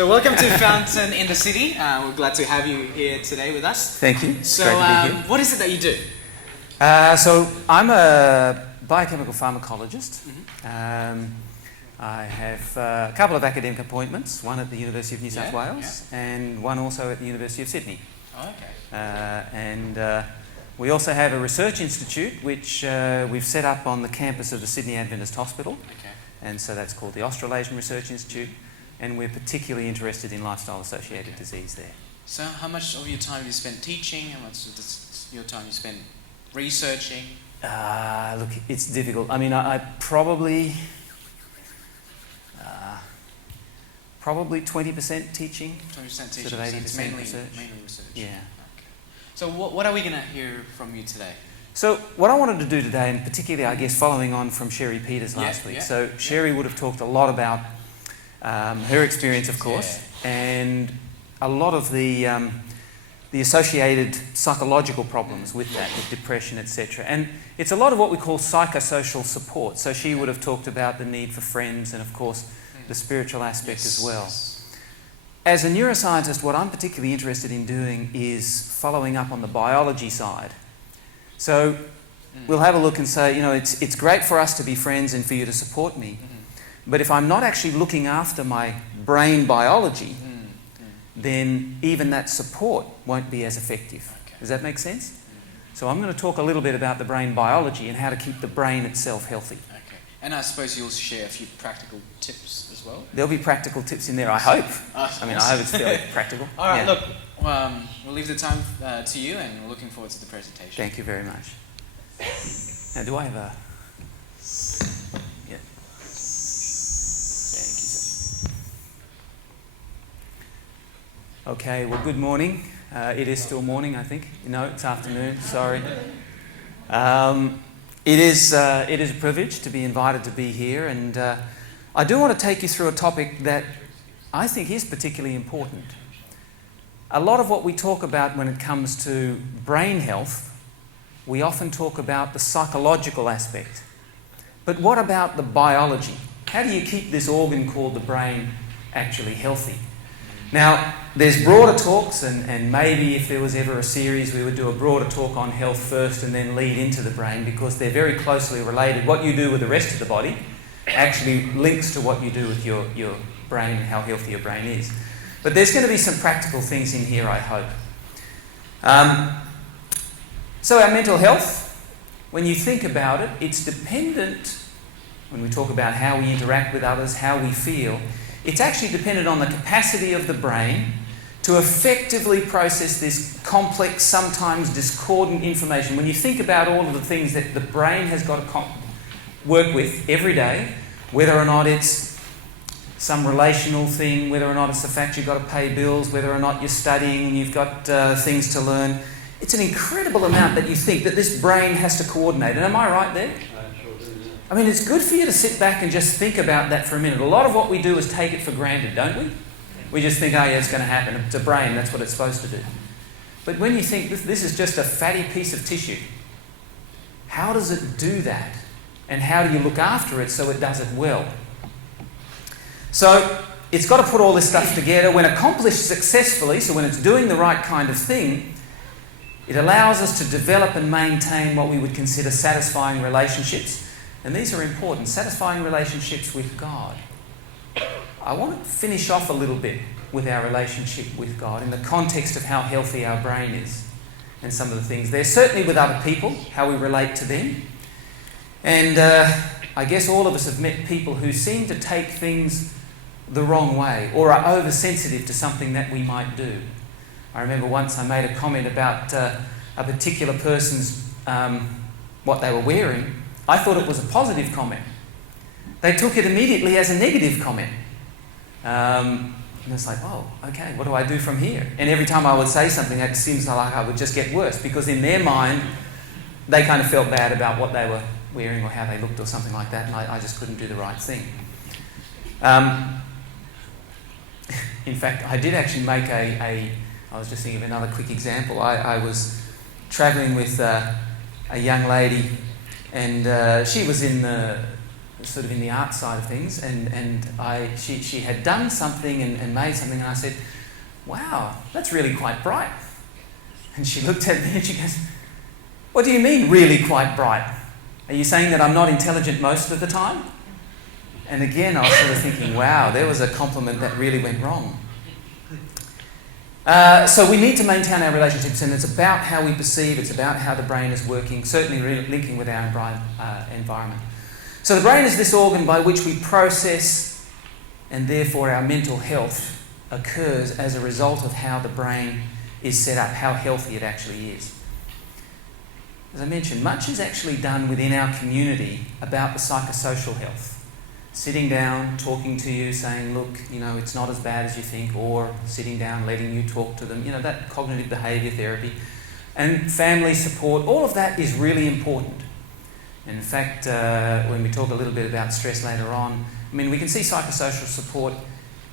So welcome to Fountain in the City. We're glad to have you here today with us. Thank you. So Great to be here. what is it that you do? So I'm a biochemical pharmacologist. I have a couple of academic appointments, one at the University of New South Wales and one also at the University of Sydney. Oh, okay. We also have a research institute which we've set up on the campus of the Sydney Adventist Hospital. Okay. And so that's called the Australasian Research Institute, and we're particularly interested in lifestyle-associated disease there. So how much of your time do you spend teaching? How much of your time you spend researching? Look, it's difficult. I mean, I probably 20% teaching. 20% teaching, sort of 80% mainly research. Mainly research. Yeah. Okay. So what are we going to hear from you today? So what I wanted to do today, and particularly I guess following on from Sherry Peters last week, so Sherry would have talked a lot about her experience, of course, and a lot of the associated psychological problems with that, with depression, etc. And it's a lot of what we call psychosocial support. So she would have talked about the need for friends and, of course, the spiritual aspect as well. As a neuroscientist, what I'm particularly interested in doing is following up on the biology side. So we'll have a look and say, you know, it's great for us to be friends and for you to support me, but if I'm not actually looking after my brain biology, then even that support won't be as effective. Okay. Does that make sense? So I'm going to talk a little bit about the brain biology and how to keep the brain itself healthy. Okay. And I suppose you'll share a few practical tips as well? There'll be practical tips in there, I hope. I mean, I hope it's fairly practical. All right, look, we'll leave the time to you, and we're looking forward to the presentation. Thank you very much. Now, do I have a... Yeah. Thank you, sir. Okay, well, good morning. It is still morning, I think. No, it's afternoon, sorry. It is a privilege to be invited to be here, and I do want to take you through a topic that I think is particularly important. A lot of what we talk about when it comes to brain health, we often talk about the psychological aspect. But what about the biology? How do you keep this organ called the brain actually healthy? Now, there's broader talks, and maybe if there was ever a series, we would do a broader talk on health first and then lead into the brain, because they're very closely related. What you do with the rest of the body actually links to what you do with your brain and how healthy your brain is. But there's going to be some practical things in here, I hope. So our mental health, when you think about it, it's dependent, when we talk about how we interact with others, how we feel, it's actually dependent on the capacity of the brain to effectively process this complex, sometimes discordant information. When you think about all of the things that the brain has got to work with every day, whether or not it's some relational thing, whether or not it's the fact you've got to pay bills, whether or not you're studying and you've got things to learn, it's an incredible amount that you think that this brain has to coordinate. And am I right there? I mean, it's good for you to sit back and just think about that for a minute. A lot of what we do is take it for granted, don't we? We just think, oh yeah, it's going to happen. It's a brain, that's what it's supposed to do. But when you think this is just a fatty piece of tissue, how does it do that? And how do you look after it so it does it well? So it's got to put all this stuff together. When accomplished successfully, so when it's doing the right kind of thing, it allows us to develop and maintain what we would consider satisfying relationships. And these are important, satisfying relationships with God. I want to finish off a little bit with our relationship with God in the context of how healthy our brain is and some of the things there. Certainly with other people, how we relate to them. And I guess all of us have met people who seem to take things the wrong way or are oversensitive to something that we might do. I remember once I made a comment about a particular person's, what they were wearing. I thought it was a positive comment. They took it immediately as a negative comment. And it's like, oh, okay, what do I do from here? And every time I would say something, it seems like I would just get worse, because in their mind, they kind of felt bad about what they were wearing or how they looked or something like that, and I just couldn't do the right thing. In fact, I did actually make I was just thinking of another quick example. I was travelling with a young lady, and she was in sort of in the art side of things, and she had done something and made something, and I said, wow, that's really quite bright. And she looked at me and she goes, what do you mean really quite bright? Are you saying that I'm not intelligent most of the time? And again, I was sort of thinking, wow, there was a compliment that really went wrong. So we need to maintain our relationships, and it's about how we perceive, it's about how the brain is working, certainly linking with our environment. So the brain is this organ by which we process, and therefore our mental health occurs as a result of how the brain is set up, how healthy it actually is. As I mentioned, much is actually done within our community about the psychosocial health. Sitting down, talking to you, saying, look, it's not as bad as you think, or sitting down, letting you talk to them, that cognitive behaviour therapy. And family support, all of that is really important. And in fact, when we talk a little bit about stress later on, we can see psychosocial support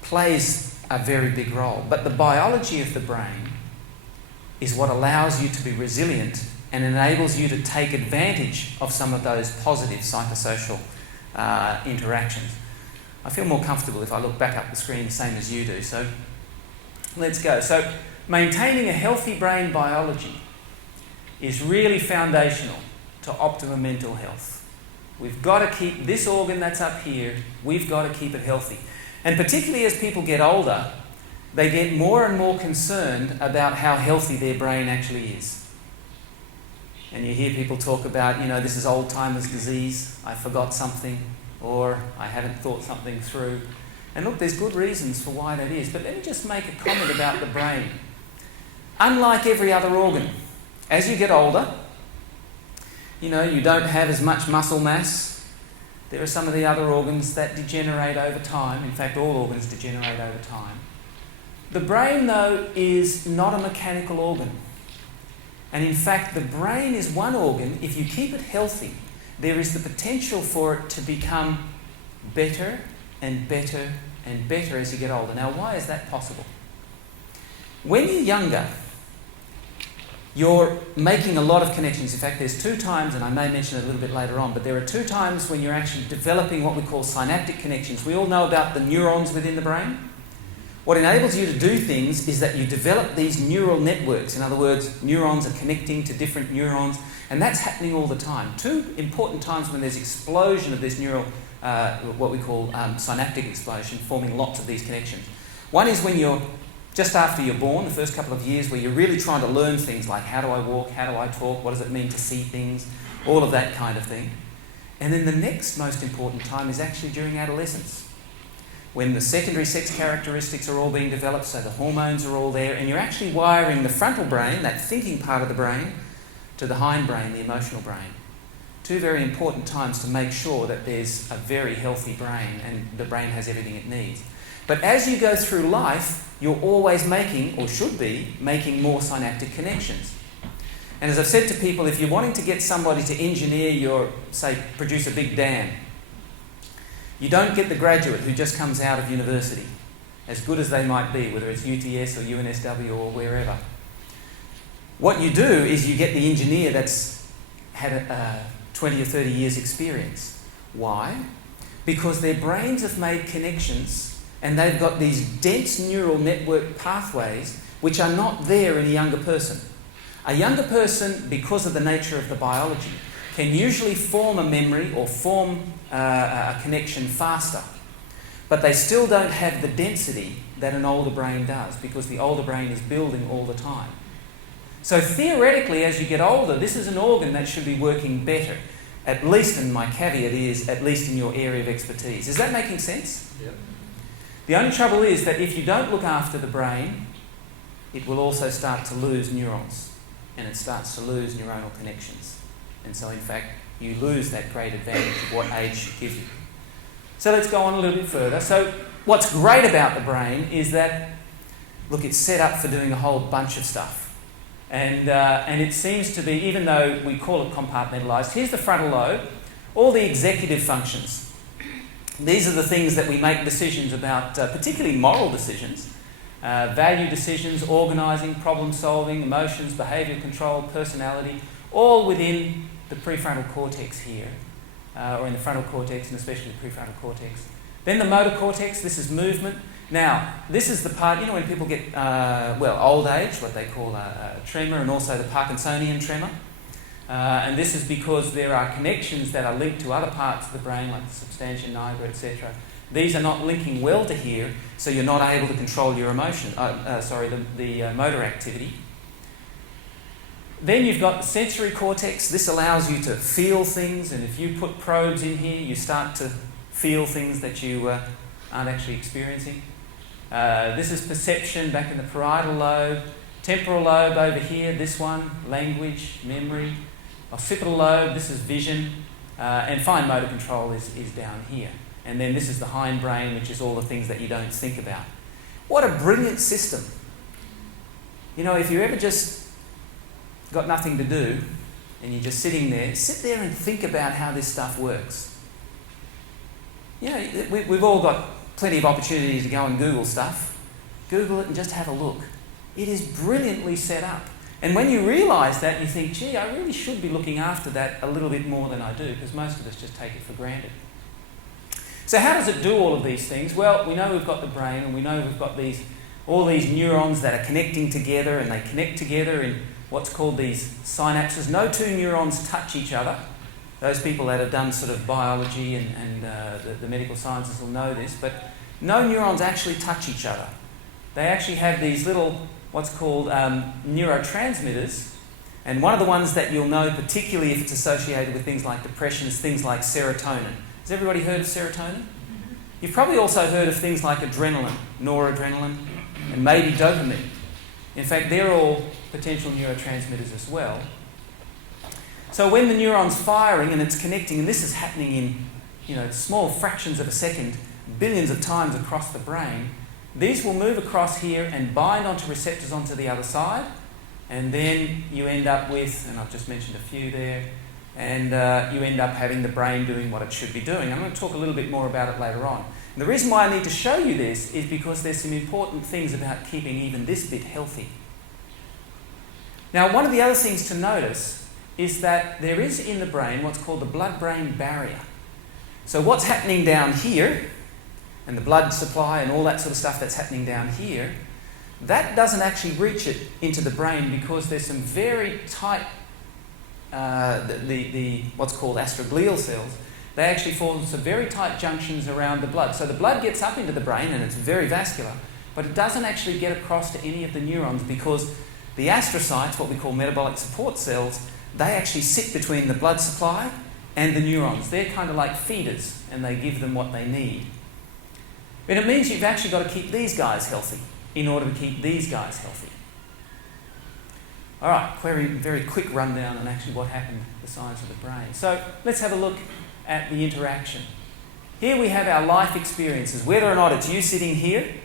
plays a very big role. But the biology of the brain is what allows you to be resilient and enables you to take advantage of some of those positive psychosocial interactions. I feel more comfortable if I look back up the screen the same as you do. So let's go. So maintaining a healthy brain biology is really foundational to optimum mental health. We've got to keep this organ that's up here, we've got to keep it healthy. And particularly as people get older, they get more and more concerned about how healthy their brain actually is. And you hear people talk about, this is Alzheimer's disease, I forgot something, or I haven't thought something through. And look, there's good reasons for why that is. But let me just make a comment about the brain. Unlike every other organ, as you get older, you don't have as much muscle mass. There are some of the other organs that degenerate over time. In fact, all organs degenerate over time. The brain, though, is not a mechanical organ. And in fact, the brain is one organ, if you keep it healthy, there is the potential for it to become better and better and better as you get older. Now, why is that possible? When you're younger, you're making a lot of connections. In fact, there's 2 times, and I may mention it a little bit later on, but there are 2 times when you're actually developing what we call synaptic connections. We all know about the neurons within the brain. What enables you to do things is that you develop these neural networks. In other words, neurons are connecting to different neurons, and that's happening all the time. 2 important times when there's explosion of this neural, what we call synaptic explosion, forming lots of these connections. One is when you're just after you're born, the first couple of years, where you're really trying to learn things like how do I walk, how do I talk, what does it mean to see things, all of that kind of thing. And then the next most important time is actually during adolescence, when the secondary sex characteristics are all being developed, so the hormones are all there, and you're actually wiring the frontal brain, that thinking part of the brain, to the hindbrain, the emotional brain. 2 very important times to make sure that there's a very healthy brain and the brain has everything it needs. But as you go through life, you're always making, or should be, making more synaptic connections. And as I've said to people, if you're wanting to get somebody to engineer your, say, produce a big dam, you don't get the graduate who just comes out of university, as good as they might be, whether it's UTS or UNSW or wherever. What you do is you get the engineer that's had 20 or 30 years experience. Why? Because their brains have made connections and they've got these dense neural network pathways which are not there in a younger person. A younger person, because of the nature of the biology, can usually form a memory or form a connection faster. But they still don't have the density that an older brain does, because the older brain is building all the time. So theoretically, as you get older, this is an organ that should be working better. At least, and my caveat is, at least in your area of expertise. Is that making sense? Yep. The only trouble is that if you don't look after the brain, it will also start to lose neurons, and it starts to lose neuronal connections. And so, in fact, you lose that great advantage of what age should give you. So let's go on a little bit further. So what's great about the brain is that, look, it's set up for doing a whole bunch of stuff. And it seems to be, even though we call it compartmentalised, here's the frontal lobe, all the executive functions. These are the things that we make decisions about, particularly moral decisions, value decisions, organising, problem solving, emotions, behavioural control, personality, all within the prefrontal cortex here. or in the frontal cortex, and especially the prefrontal cortex. Then the motor cortex, this is movement. Now, this is the part, when people get, old age, what they call a tremor, and also the Parkinsonian tremor. And this is because there are connections that are linked to other parts of the brain, like the substantia nigra, etc. These are not linking well to here, so you're not able to control your emotion, the motor activity. Then you've got the sensory cortex. This allows you to feel things, and if you put probes in here, you start to feel things that you aren't actually experiencing. This is perception back in the parietal lobe. Temporal lobe over here, this one, language, memory. Occipital lobe, this is vision. And fine motor control is down here. And then this is the hindbrain, which is all the things that you don't think about. What a brilliant system. If you ever just got nothing to do and you're just sitting there, sit there and think about how this stuff works. We've all got plenty of opportunities to go and Google stuff. Google it and just have a look. It is brilliantly set up. And when you realise that, you think, gee, I really should be looking after that a little bit more than I do, because most of us just take it for granted. So how does it do all of these things? Well, we know we've got the brain, and we know we've got all these neurons that are connecting together, and they connect together in what's called these synapses. No two neurons touch each other. Those people that have done sort of biology and the medical sciences will know this, but no neurons actually touch each other. They actually have these little, what's called neurotransmitters, and one of the ones that you'll know, particularly if it's associated with things like depression, is things like serotonin. Has everybody heard of serotonin? You've probably also heard of things like adrenaline, noradrenaline, and maybe dopamine. In fact, they're all potential neurotransmitters as well. So when the neuron's firing and it's connecting, and this is happening in small fractions of a second, billions of times across the brain, these will move across here and bind onto receptors onto the other side, and then you end up with, and I've just mentioned a few there, and you end up having the brain doing what it should be doing. I'm going to talk a little bit more about it later on. And the reason why I need to show you this is because there's some important things about keeping even this bit healthy. Now, one of the other things to notice is that there is in the brain what's called the blood-brain barrier. So what's happening down here, and the blood supply and all that sort of stuff that's happening down here, that doesn't actually reach it into the brain because there's some very tight, what's called astroglial cells. They actually form some very tight junctions around the blood. So the blood gets up into the brain and it's very vascular, but it doesn't actually get across to any of the neurons because the astrocytes, what we call metabolic support cells, they actually sit between the blood supply and the neurons. They're kind of like feeders, and they give them what they need. But it means you've actually got to keep these guys healthy in order to keep these guys healthy. All right, very quick rundown on actually what happened to the science of the brain. So let's have a look at the interaction. Here we have our life experiences, whether or not it's you sitting here,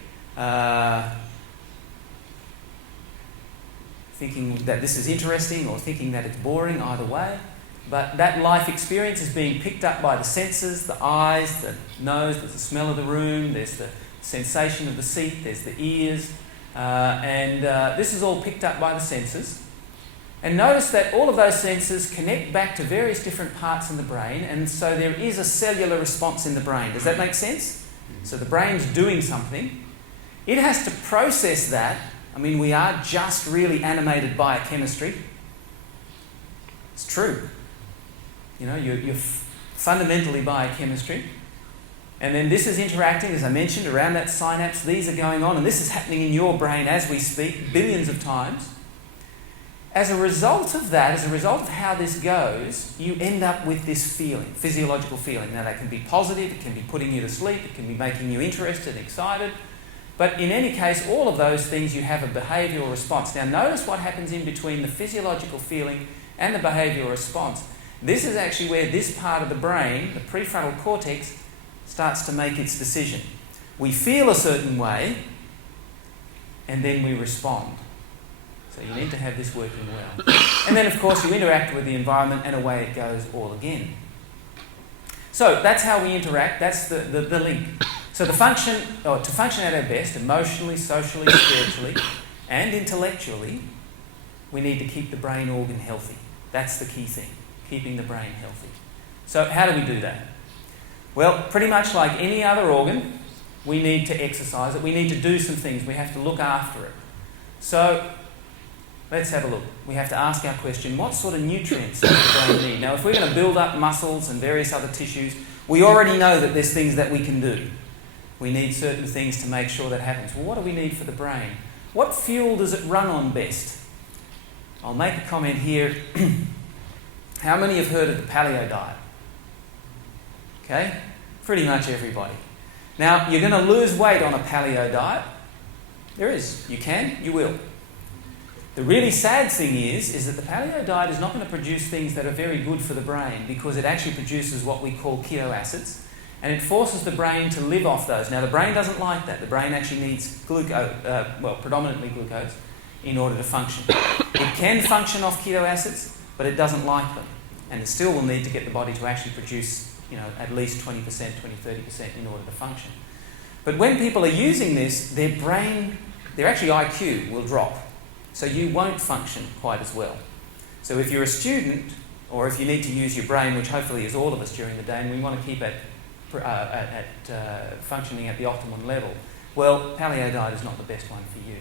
thinking that this is interesting or thinking that it's boring, either way. But that life experience is being picked up by the senses, the eyes, the nose, there's the smell of the room, there's the sensation of the seat, there's the ears, and this is all picked up by the senses. And notice that all of those senses connect back to various different parts in the brain, and so there is a cellular response in the brain. Does that make sense? So the brain's doing something. It has to process that. I mean, we are just really animated biochemistry. It's true. You're fundamentally biochemistry. And then this is interacting, as I mentioned, around that synapse. These are going on, and this is happening in your brain as we speak, billions of times. As a result of that, as a result of how this goes, you end up with this feeling, physiological feeling. Now, that can be positive, it can be putting you to sleep, it can be making you interested, excited. But in any case, all of those things, you have a behavioural response. Now, notice what happens in between the physiological feeling and the behavioural response. This is actually where this part of the brain, the prefrontal cortex, starts to make its decision. We feel a certain way, and then we respond. So you need to have this working well. And then, of course, you interact with the environment, and away it goes all again. So that's how we interact. That's the link. So to function at our best, emotionally, socially, spiritually, and intellectually, we need to keep the brain organ healthy. That's the key thing, keeping the brain healthy. So how do we do that? Well, pretty much like any other organ, we need to exercise it. We need to do some things. We have to look after it. So let's have a look. We have to ask our question, what sort of nutrients does the brain need? Now, if we're going to build up muscles and various other tissues, we already know that there's things that we can do. We need certain things to make sure that happens. Well, what do we need for the brain? What fuel does it run on best? I'll make a comment here. How many have heard of the paleo diet? Okay? Pretty much everybody. Now, you're going to lose weight on a paleo diet. There is. You can, you will. The really sad thing is that the paleo diet is not going to produce things that are very good for the brain, because it actually produces what we call keto acids, and it forces the brain to live off those. Now, the brain doesn't like that. The brain actually needs predominantly glucose in order to function. It can function off keto acids, but it doesn't like them, and it still will need to get the body to actually produce at least 20%, 30% in order to function. But when people are using this, their actually IQ will drop. So you won't function quite as well. So if you're a student, or if you need to use your brain, which hopefully is all of us during the day, and we want to keep it functioning at the optimum level, well, paleo diet is not the best one for you.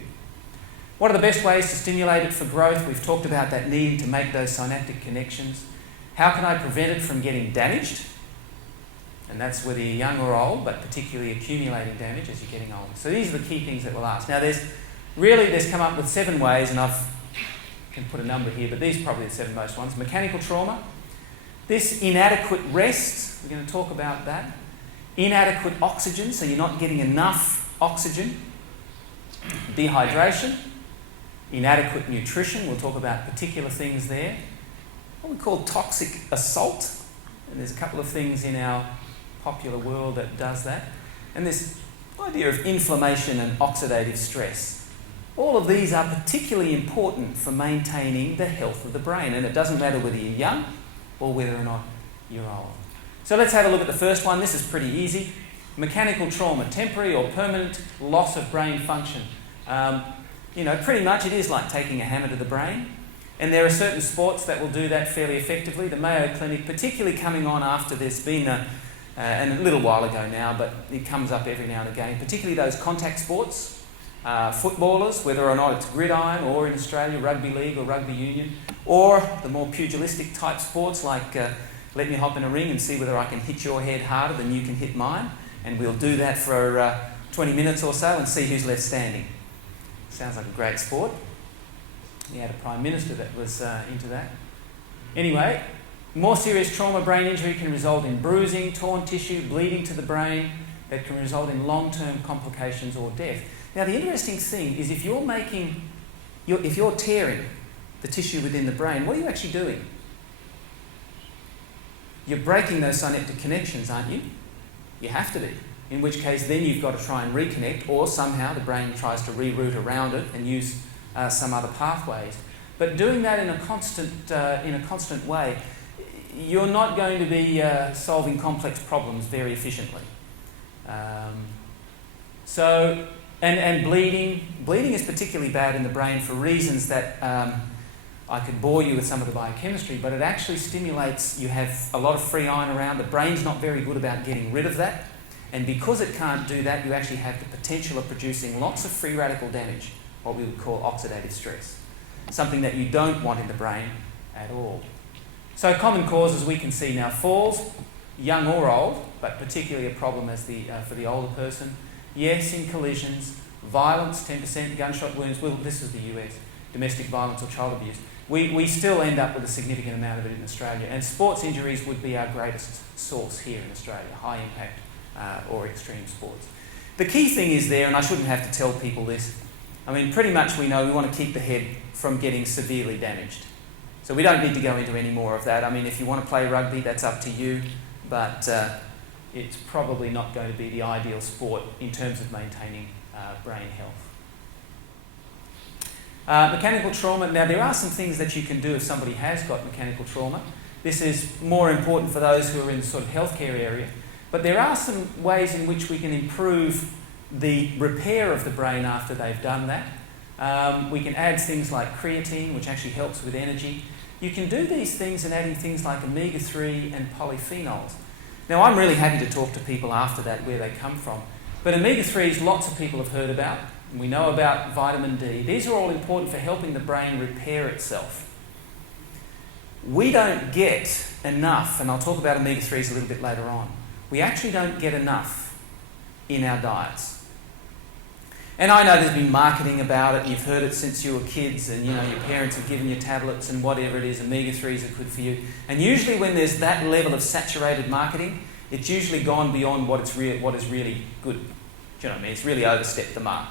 What are the best ways to stimulate it for growth? We've talked about that need to make those synaptic connections. How can I prevent it from getting damaged? And that's whether you're young or old, but particularly accumulating damage as you're getting older. So these are the key things that we'll ask. Now, there's come up with 7 ways, and I can put a number here, but these are probably the 7 most ones. Mechanical trauma. This inadequate rest, we're going to talk about that. Inadequate oxygen, so you're not getting enough oxygen. Dehydration. Inadequate nutrition, we'll talk about particular things there. What we call toxic assault, and there's a couple of things in our popular world that does that. And this idea of inflammation and oxidative stress. All of these are particularly important for maintaining the health of the brain, and it doesn't matter whether you're young or whether or not you're old. So let's have a look at the first one. This is pretty easy. Mechanical trauma, temporary or permanent loss of brain function. Pretty much it is like taking a hammer to the brain, and there are certain sports that will do that fairly effectively. The Mayo Clinic, particularly coming on after there's been and a little while ago now, but it comes up every now and again, particularly those contact sports, footballers, whether or not it's gridiron, or in Australia, rugby league or rugby union, or the more pugilistic type sports like let me hop in a ring and see whether I can hit your head harder than you can hit mine, and we'll do that for 20 minutes or so and see who's left standing. Sounds like a great sport. We had a Prime Minister that was into that. Anyway, more serious trauma, brain injury can result in bruising, torn tissue, bleeding to the brain that can result in long-term complications or death. Now, the interesting thing is if you're tearing the tissue within the brain, what are you actually doing? You're breaking those synaptic connections, aren't you? You have to be. In which case, then you've got to try and reconnect, or somehow the brain tries to reroute around it and use some other pathways. But doing that in a constant way, you're not going to be solving complex problems very efficiently. And bleeding is particularly bad in the brain for reasons that I could bore you with some of the biochemistry, but it actually stimulates, you have a lot of free iron around, the brain's not very good about getting rid of that, and because it can't do that, you actually have the potential of producing lots of free radical damage, what we would call oxidative stress, something that you don't want in the brain at all. So common causes we can see now: falls, young or old, but particularly a problem for the older person. Yes, in collisions, violence, 10%, gunshot wounds. Well, this is the US, domestic violence or child abuse. We still end up with a significant amount of it in Australia, and sports injuries would be our greatest source here in Australia, high impact or extreme sports. The key thing is there, and I shouldn't have to tell people this, I mean, pretty much we know we want to keep the head from getting severely damaged. So we don't need to go into any more of that. I mean, if you want to play rugby, that's up to you, but it's probably not going to be the ideal sport in terms of maintaining brain health. Mechanical trauma. Now, there are some things that you can do if somebody has got mechanical trauma. This is more important for those who are in the sort of healthcare area. But there are some ways in which we can improve the repair of the brain after they've done that. We can add things like creatine, which actually helps with energy. you can do these things in adding things like omega-3 and polyphenols. Now, I'm really happy to talk to people after that where they come from. But omega-3s, lots of people have heard about. We know about vitamin D. These are all important for helping the brain repair itself. We don't get enough, and I'll talk about omega-3s a little bit later on. We actually don't get enough in our diets. And I know there's been marketing about it. You've heard it since you were kids, and your parents have given you tablets and whatever it is. Omega-3s are good for you. And usually when there's that level of saturated marketing, it's usually gone beyond what is really good. Do you know what I mean? It's really overstepped the mark.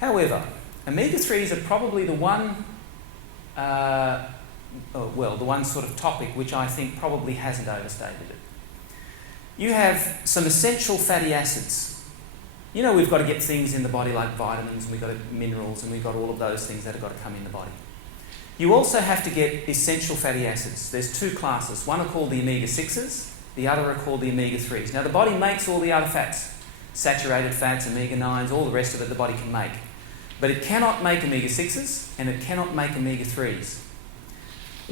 However, omega-3s are probably the one sort of topic which I think probably hasn't overstated it. You have some essential fatty acids. We've got to get things in the body like vitamins, and we've got minerals, and we've got all of those things that have got to come in the body. You also have to get essential fatty acids. There's two classes. One are called the omega-6s, the other are called the omega-3s. Now, the body makes all the other fats, saturated fats, omega-9s, all the rest of it the body can make. But it cannot make omega-6s, and it cannot make omega-3s.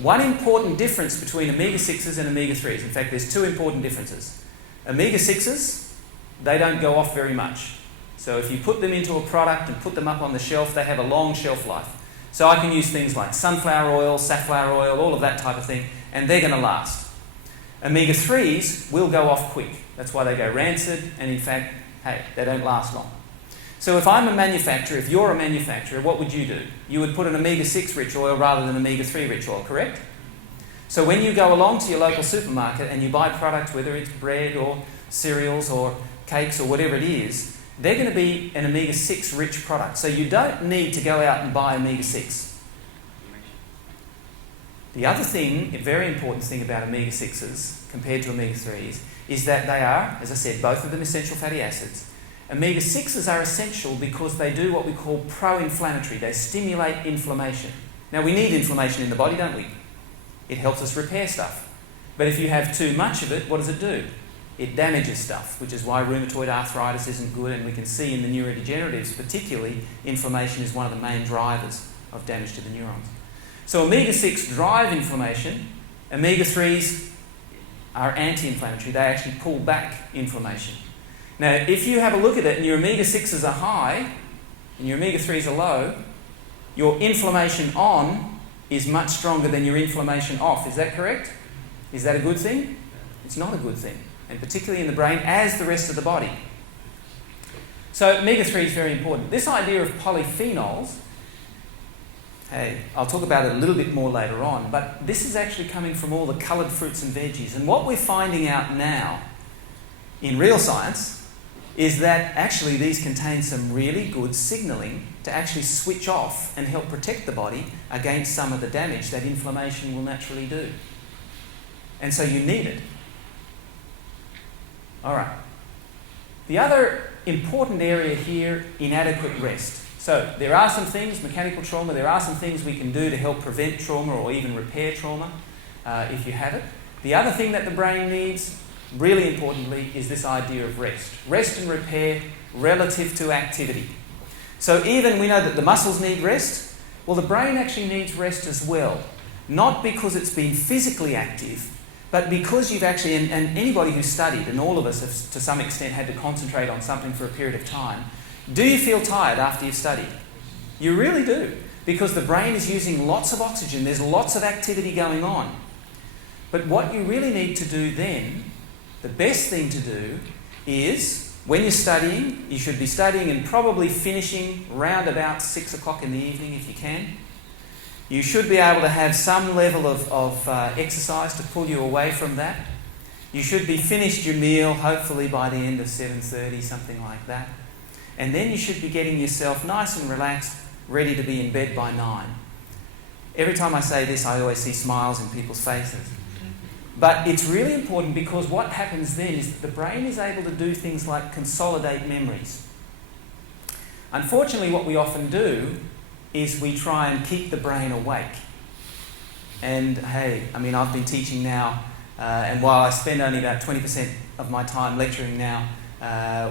One important difference between omega-6s and omega-3s, in fact, there's two important differences. Omega-6s, they don't go off very much. So if you put them into a product and put them up on the shelf, they have a long shelf life. So I can use things like sunflower oil, safflower oil, all of that type of thing, and they're going to last. Omega-3s will go off quick. That's why they go rancid, and in fact, they don't last long. So if I'm a manufacturer, if you're a manufacturer, what would you do? You would put an omega-6 rich oil rather than omega-3 rich oil, correct? So when you go along to your local supermarket and you buy products, whether it's bread or cereals or cakes or whatever it is, they're going to be an omega-6 rich product. So you don't need to go out and buy omega-6. The other thing, a very important thing about omega-6s compared to omega-3s, is that they are, as I said, both of them essential fatty acids. Omega-6s are essential because they do what we call pro-inflammatory. They stimulate inflammation. Now, we need inflammation in the body, don't we? It helps us repair stuff. But if you have too much of it, what does it do? It damages stuff, which is why rheumatoid arthritis isn't good, and we can see in the neurodegeneratives particularly, inflammation is one of the main drivers of damage to the neurons. So omega-6 drive inflammation. Omega-3s are anti-inflammatory. They actually pull back inflammation. Now, if you have a look at it and your omega-6s are high and your omega-3s are low, your inflammation on is much stronger than your inflammation off. Is that correct? Is that a good thing? It's not a good thing, and particularly in the brain, as the rest of the body. So omega-3 is very important. This idea of polyphenols, I'll talk about it a little bit more later on, but this is actually coming from all the coloured fruits and veggies. And what we're finding out now in real science is that actually these contain some really good signalling to actually switch off and help protect the body against some of the damage that inflammation will naturally do. And so you need it. All right. The other important area here, inadequate rest. So there are some things, mechanical trauma, there are some things we can do to help prevent trauma or even repair trauma if you have it. The other thing that the brain needs, really importantly, is this idea of rest. Rest and repair relative to activity. So even we know that the muscles need rest. Well, the brain actually needs rest as well. Not because it's been physically active, but because you've actually, and anybody who's studied, and all of us have to some extent had to concentrate on something for a period of time, do you feel tired after you've studied? You really do, because the brain is using lots of oxygen, there's lots of activity going on. But what you really need to do then, the best thing to do is, when you're studying, you should be studying and probably finishing round about 6 o'clock in the evening if you can. You should be able to have some level of exercise to pull you away from that. You should be finished your meal, hopefully by the end of 7:30, something like that. And then you should be getting yourself nice and relaxed, ready to be in bed by 9. Every time I say this, I always see smiles in people's faces. But it's really important because what happens then is that the brain is able to do things like consolidate memories. Unfortunately, what we often do is we try and keep the brain awake. And I've been teaching now, and while I spend only about 20% of my time lecturing now,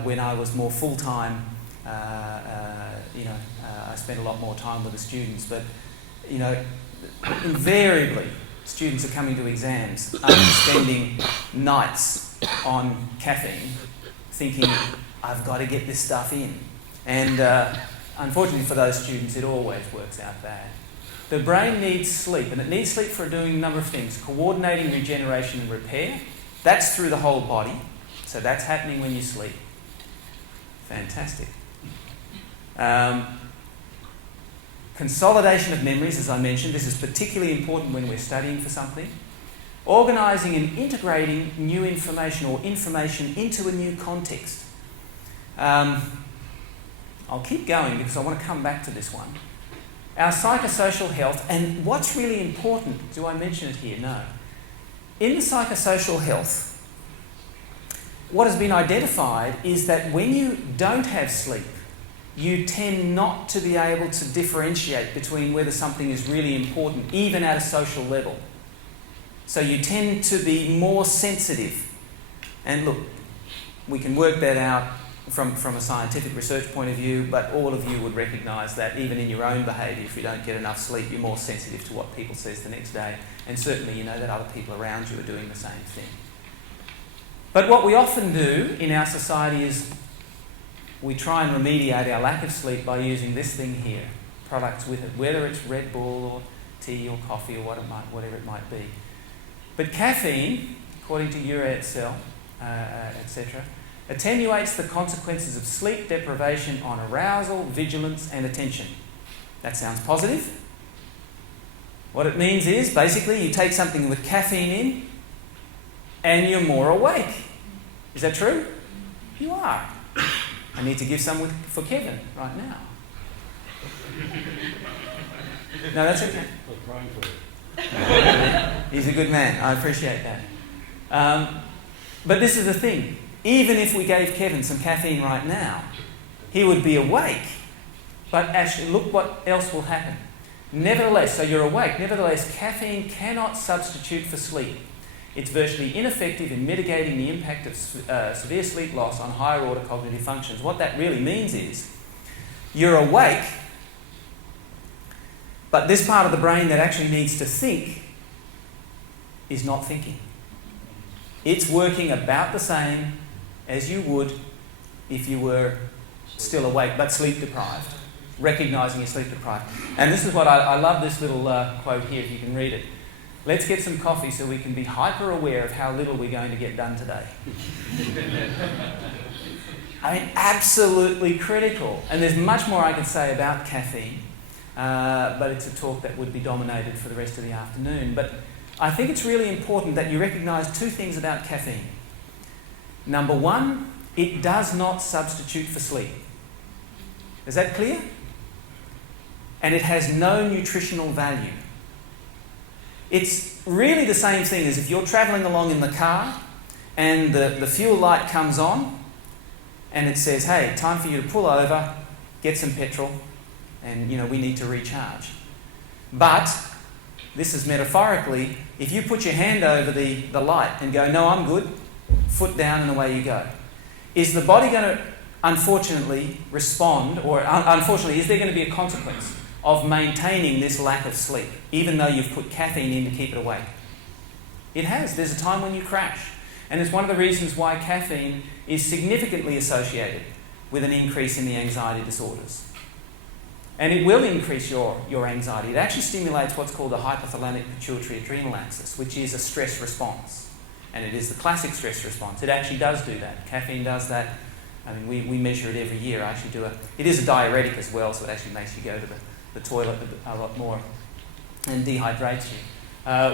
when I was more full-time, I spent a lot more time with the students. But invariably students are coming to exams after spending nights on caffeine thinking, I've got to get this stuff in. And unfortunately for those students, it always works out bad. The brain needs sleep, and it needs sleep for doing a number of things. Coordinating regeneration and repair. That's through the whole body. So that's happening when you sleep. Fantastic. Consolidation of memories, as I mentioned. This is particularly important when we're studying for something. Organising and integrating new information or information into a new context. I'll keep going because I want to come back to this one. Our psychosocial health, and what's really important, do I mention it here? No. In the psychosocial health, what has been identified is that when you don't have sleep, you tend not to be able to differentiate between whether something is really important, even at a social level. So you tend to be more sensitive. And look, we can work that out from a scientific research point of view, but all of you would recognise that even in your own behaviour, if you don't get enough sleep, you're more sensitive to what people says the next day. And certainly you know that other people around you are doing the same thing. But what we often do in our society is we try and remediate our lack of sleep by using this thing here, products with it, whether it's Red Bull or tea or coffee or whatever it might be. But caffeine, according to UNSW, etc., attenuates the consequences of sleep deprivation on arousal, vigilance and attention. That sounds positive. What it means is, basically, you take something with caffeine in and you're more awake. Is that true? You are. I need to give some for Kevin right now. No, that's okay. He's a good man. I appreciate that. But this is the thing. Even if we gave Kevin some caffeine right now, he would be awake. But actually, look what else will happen. Nevertheless, so you're awake. Nevertheless, caffeine cannot substitute for sleep. It's virtually ineffective in mitigating the impact of severe sleep loss on higher order cognitive functions. What that really means is you're awake, but this part of the brain that actually needs to think is not thinking. It's working about the same as you would if you were still awake but sleep deprived, recognising you're sleep deprived. And this is what I love this little quote here, if you can read it. Let's get some coffee so we can be hyper aware of how little we're going to get done today. I mean, absolutely critical. And there's much more I could say about caffeine, but it's a talk that would be dominated for the rest of the afternoon. But I think it's really important that you recognise two things about caffeine. Number one, it does not substitute for sleep. Is that clear? And it has no nutritional value. It's really the same thing as if you're travelling along in the car and the fuel light comes on and it says, hey, time for you to pull over, get some petrol, and we need to recharge. But this is metaphorically, if you put your hand over the light and go, no, I'm good, foot down and away you go. Is the body going to unfortunately respond, or unfortunately, is there going to be a consequence of maintaining this lack of sleep, even though you've put caffeine in to keep it awake? It has. There's a time when you crash. And it's one of the reasons why caffeine is significantly associated with an increase in the anxiety disorders. And it will increase your anxiety. It actually stimulates what's called the hypothalamic pituitary adrenal axis, which is a stress response. And it is the classic stress response. It actually does do that. Caffeine does that. I mean, we measure it every year. I actually it is a diuretic as well, so it actually makes you go to the toilet a lot more and dehydrates you.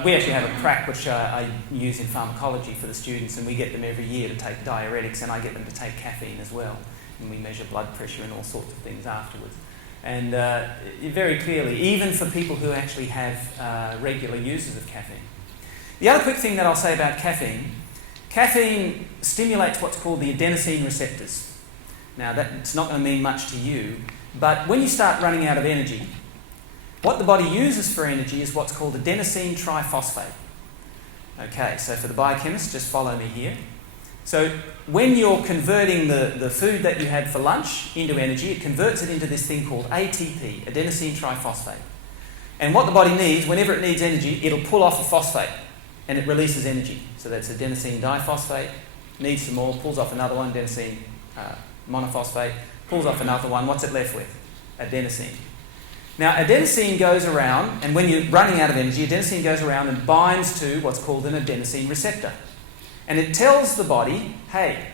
We actually have a crack which I use in pharmacology for the students, and we get them every year to take diuretics, and I get them to take caffeine as well. And we measure blood pressure and all sorts of things afterwards. And very clearly, even for people who actually have regular users of caffeine. The other quick thing that I'll say about caffeine stimulates what's called the adenosine receptors. Now, that's not going to mean much to you, but when you start running out of energy, what the body uses for energy is what's called adenosine triphosphate. Okay, so for the biochemists, just follow me here. So when you're converting the food that you had for lunch into energy, it converts it into this thing called ATP, adenosine triphosphate. And what the body needs, whenever it needs energy, it'll pull off a phosphate and it releases energy. So that's adenosine diphosphate, needs some more, pulls off another one, adenosine monophosphate, pulls off another one. What's it left with? Adenosine. Now, adenosine goes around, and when you're running out of energy, adenosine goes around and binds to what's called an adenosine receptor. And it tells the body, hey,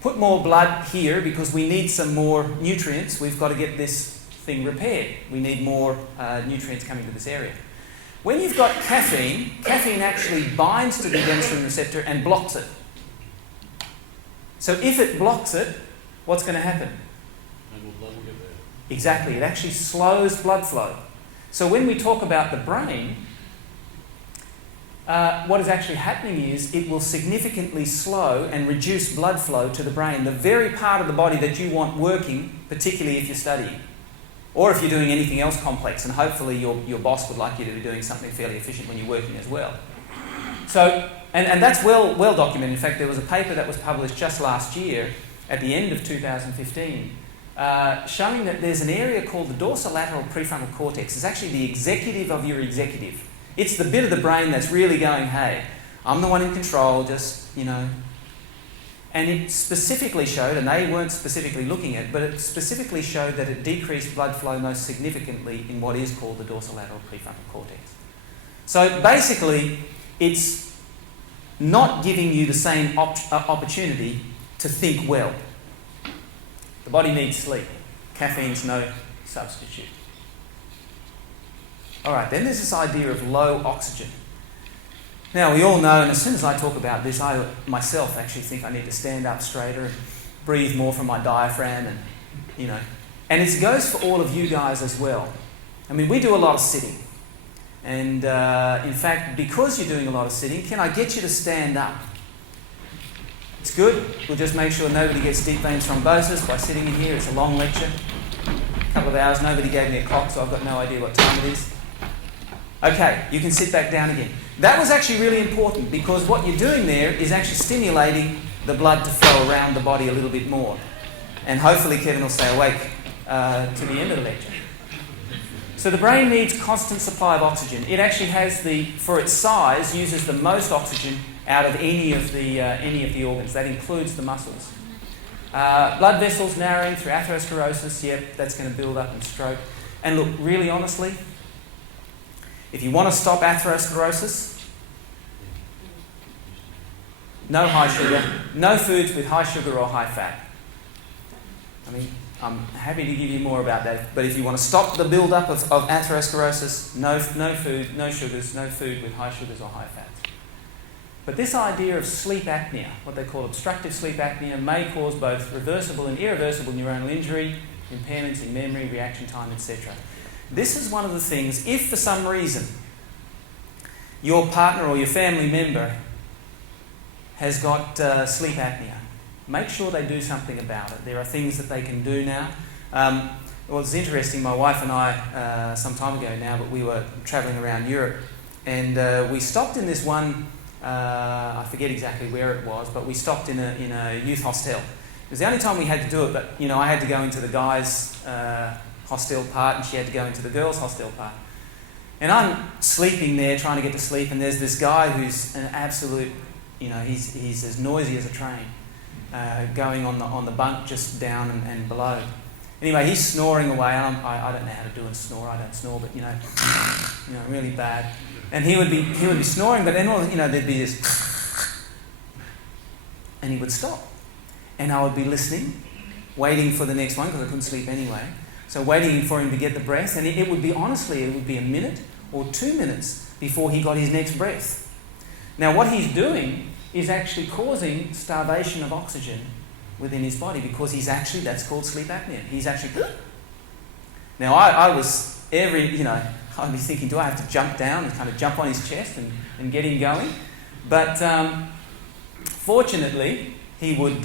put more blood here because we need some more nutrients. We've got to get this thing repaired. We need more nutrients coming to this area. When you've got caffeine, caffeine actually binds to the adenosine receptor and blocks it. So if it blocks it, what's going to happen? Exactly, it actually slows blood flow. So when we talk about the brain, what is actually happening is it will significantly slow and reduce blood flow to the brain, the very part of the body that you want working, particularly if you're studying. Or if you're doing anything else complex, and hopefully your boss would like you to be doing something fairly efficient when you're working as well. So, and that's well documented. In fact, there was a paper that was published just last year, at the end of 2015, showing that there's an area called the dorsolateral prefrontal cortex. It's actually the executive of your executive. It's the bit of the brain that's really going, hey, I'm the one in control, just, you know. And it specifically showed, and they weren't specifically looking at, but it specifically showed that it decreased blood flow most significantly in what is called the dorsolateral prefrontal cortex. So basically, it's not giving you the same opportunity to think well. The body needs sleep. Caffeine's no substitute. All right, then there's this idea of low oxygen. Now, we all know, and as soon as I talk about this, I myself actually think I need to stand up straighter and breathe more from my diaphragm and, you know. And it goes for all of you guys as well. I mean, we do a lot of sitting. And in fact, because you're doing a lot of sitting, can I get you to stand up? It's good. We'll just make sure nobody gets deep vein thrombosis by sitting in here. It's a long lecture. A couple of hours. Nobody gave me a clock, so I've got no idea what time it is. Okay, you can sit back down again. That was actually really important because what you're doing there is actually stimulating the blood to flow around the body a little bit more. And hopefully Kevin will stay awake to the end of the lecture. So the brain needs constant supply of oxygen. It actually has for its size, uses the most oxygen out of any of the organs. That includes the muscles. Blood vessels narrowing through atherosclerosis, yep, that's going to build up and stroke. And look, really honestly, if you want to stop atherosclerosis, no high sugar, no foods with high sugar or high fat. I mean, I'm happy to give you more about that, but if you want to stop the build-up of atherosclerosis, no food, no sugars, no food with high sugars or high fats. But this idea of sleep apnea, what they call obstructive sleep apnea, may cause both reversible and irreversible neuronal injury, impairments in memory, reaction time, etc. This is one of the things, if for some reason your partner or your family member has got sleep apnea, make sure they do something about it. There are things that they can do now. Well, it's interesting, my wife and I, some time ago now, but we were travelling around Europe, and we stopped in this one, I forget exactly where it was, but we stopped in a youth hostel. It was the only time we had to do it, but, you know, I had to go into the guys' hostel part, and she had to go into the girls' hostel part. And I'm sleeping there, trying to get to sleep, and there's this guy who's an absolute, you know, he's as noisy as a train, going on the bunk just down and below. Anyway, he's snoring away, and I don't know how to do a snore. I don't snore, but you know, really bad. And he would be snoring, but then there'd be this, and he would stop, and I would be listening, waiting for the next one because I couldn't sleep anyway. So waiting for him to get the breath, and it would be a minute or 2 minutes before he got his next breath. Now what he's doing is actually causing starvation of oxygen within his body because that's called sleep apnea. He's actually... Now I was I'd be thinking, do I have to jump down and kind of jump on his chest and get him going? But fortunately, he would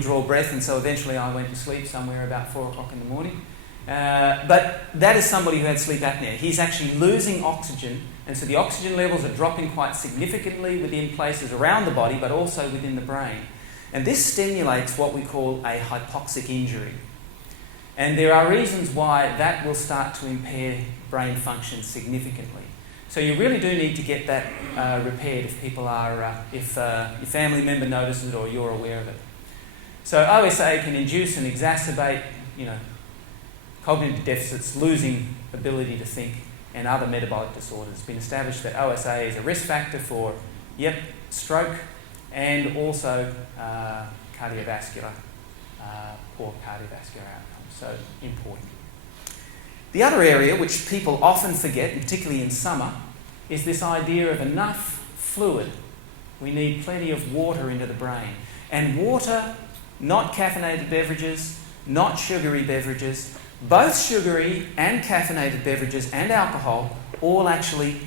draw breath, and so eventually I went to sleep somewhere about 4 o'clock in the morning. But that is somebody who had sleep apnea. He's actually losing oxygen, and so the oxygen levels are dropping quite significantly within places around the body, but also within the brain. And this stimulates what we call a hypoxic injury. And there are reasons why that will start to impair brain function significantly. So you really do need to get that repaired if people are, if your family member notices it or you're aware of it. So OSA can induce and exacerbate, cognitive deficits, losing ability to think, and other metabolic disorders. It's been established that OSA is a risk factor for, stroke and also cardiovascular, poor cardiovascular outcomes. So important. The other area which people often forget, particularly in summer, is this idea of enough fluid. We need plenty of water into the brain. And water, not caffeinated beverages, not sugary beverages, both sugary and caffeinated beverages and alcohol all actually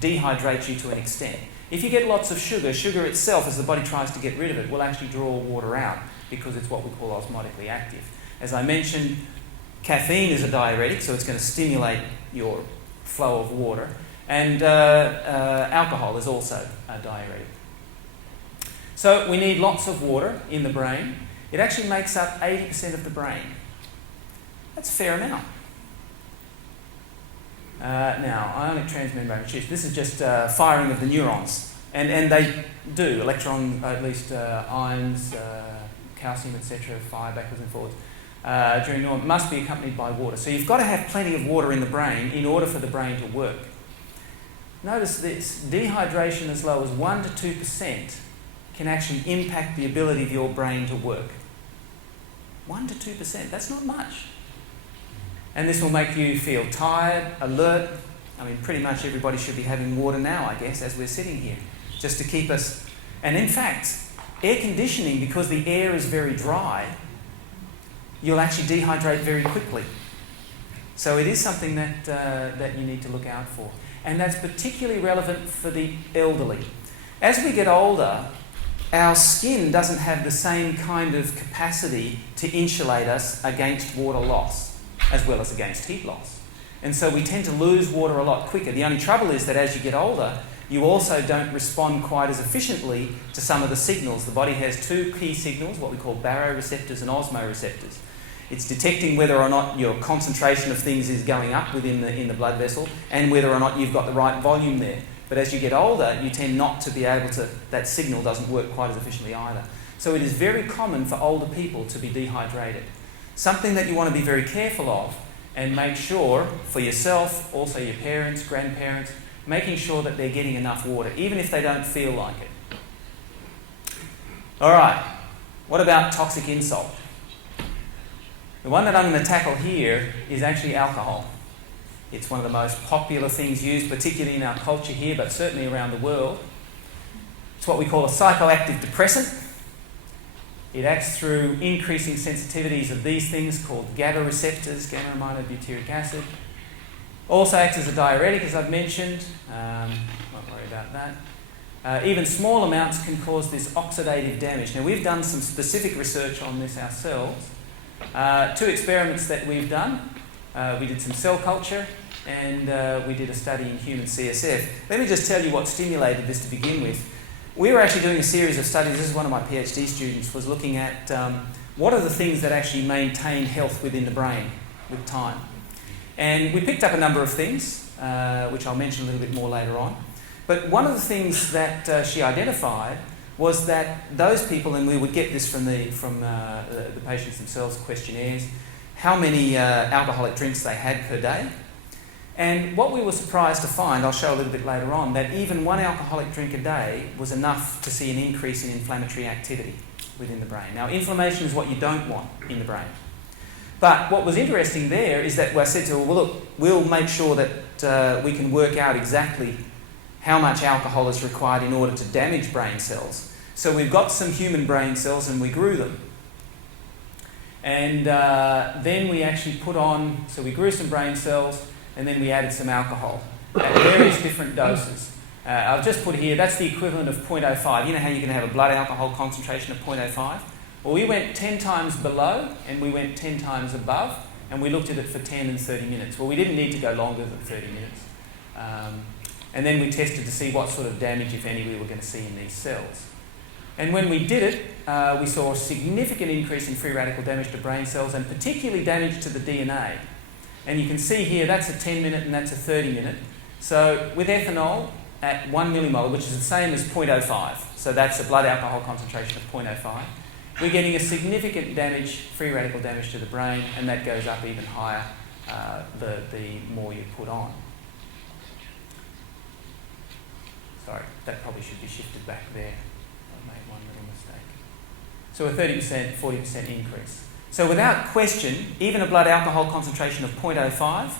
dehydrate you to an extent. If you get lots of sugar, sugar itself, as the body tries to get rid of it, will actually draw water out because it's what we call osmotically active. As I mentioned, caffeine is a diuretic, so it's going to stimulate your flow of water. And alcohol is also a diuretic. So we need lots of water in the brain. It actually makes up 80% of the brain. That's a fair amount. Now, ionic transmembrane tubes. This is just firing of the neurons. And they do, ions, calcium, etc., fire backwards and forwards. During neuron must be accompanied by water. So you've got to have plenty of water in the brain in order for the brain to work. Notice this, dehydration as low as 1 to 2% can actually impact the ability of your brain to work. 1 to 2%, that's not much. And this will make you feel tired, alert. I mean, pretty much everybody should be having water now, I guess, as we're sitting here, just to keep us. And in fact, air conditioning, because the air is very dry, you'll actually dehydrate very quickly. So it is something that you need to look out for. And that's particularly relevant for the elderly. As we get older, our skin doesn't have the same kind of capacity to insulate us against water loss, as well as against heat loss. And so we tend to lose water a lot quicker. The only trouble is that as you get older, you also don't respond quite as efficiently to some of the signals. The body has two key signals, what we call baroreceptors and osmoreceptors. It's detecting whether or not your concentration of things is going up in the blood vessel and whether or not you've got the right volume there. But as you get older, you tend not to be able to, that signal doesn't work quite as efficiently either. So it is very common for older people to be dehydrated. Something that you want to be very careful of and make sure for yourself, also your parents, grandparents, making sure that they're getting enough water, even if they don't feel like it. All right, what about toxic insult? The one that I'm going to tackle here is actually alcohol. It's one of the most popular things used, particularly in our culture here, but certainly around the world. It's what we call a psychoactive depressant. It acts through increasing sensitivities of these things called GABA receptors, gamma-aminobutyric acid. Also acts as a diuretic, as I've mentioned. Won't worry about that. Even small amounts can cause this oxidative damage. Now, we've done some specific research on this ourselves. 2 experiments that we've done. We did some cell culture and we did a study in human CSF. Let me just tell you what stimulated this to begin with. We were actually doing a series of studies. This is one of my PhD students, was looking at what are the things that actually maintain health within the brain with time. And we picked up a number of things, which I'll mention a little bit more later on. But one of the things that she identified was that those people, and we would get this from the patients themselves, questionnaires, how many alcoholic drinks they had per day. And what we were surprised to find, I'll show a little bit later on, that even 1 alcoholic drink a day was enough to see an increase in inflammatory activity within the brain. Now, inflammation is what you don't want in the brain. But what was interesting there is that I said to her, well, look, we'll make sure that we can work out exactly how much alcohol is required in order to damage brain cells. So we've got some human brain cells and we grew them. And then we actually so we grew some brain cells and then we added some alcohol at various different doses. I've just put here, that's the equivalent of 0.05. You know how you can have a blood alcohol concentration of 0.05? Well, we went 10 times below and we went 10 times above, and we looked at it for 10 and 30 minutes. Well, we didn't need to go longer than 30 minutes. And then we tested to see what sort of damage, if any, we were going to see in these cells. And when we did it, we saw a significant increase in free radical damage to brain cells, and particularly damage to the DNA. And you can see here, that's a 10-minute and that's a 30-minute. So with ethanol at 1 millimolar, which is the same as 0.05, so that's a blood alcohol concentration of 0.05, we're getting a significant damage, free radical damage to the brain, and that goes up even higher the more you put on. Sorry, that probably should be shifted back there. I made one little mistake. So a 30%, 40% increase. So without question, even a blood alcohol concentration of 0.05